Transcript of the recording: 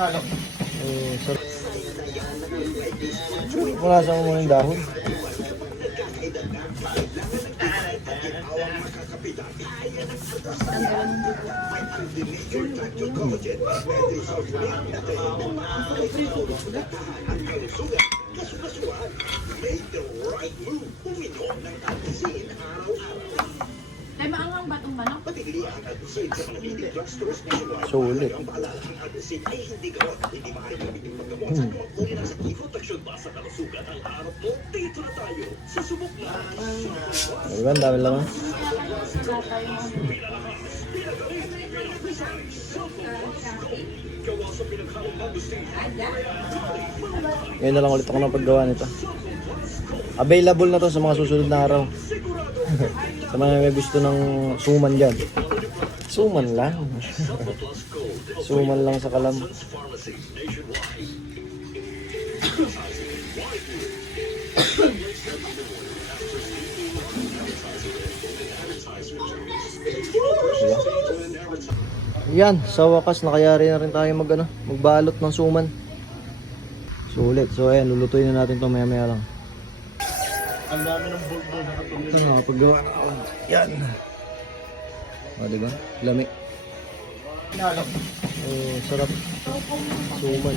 Sarap. Punasan mo muna yung dahon. Ay, maangang ba itong manok? Sulit. Diba, ang dami laman. Ngayon na lang ulit ako ng paggawa nito. Available na to sa mga susunod na araw. Sa mga may gusto ng suman dyan. Suman lang. Suman lang sa kalam. Yan, sa wakas nakayari na rin tayo magbalot ng suman. Sulit. So ayan, lulutuin na natin to maya-maya lang. Ang dami ng bulbo na katuloy. Ito na, paggawa na ako. Yan. O, diba? Lami. Sarap. Suman.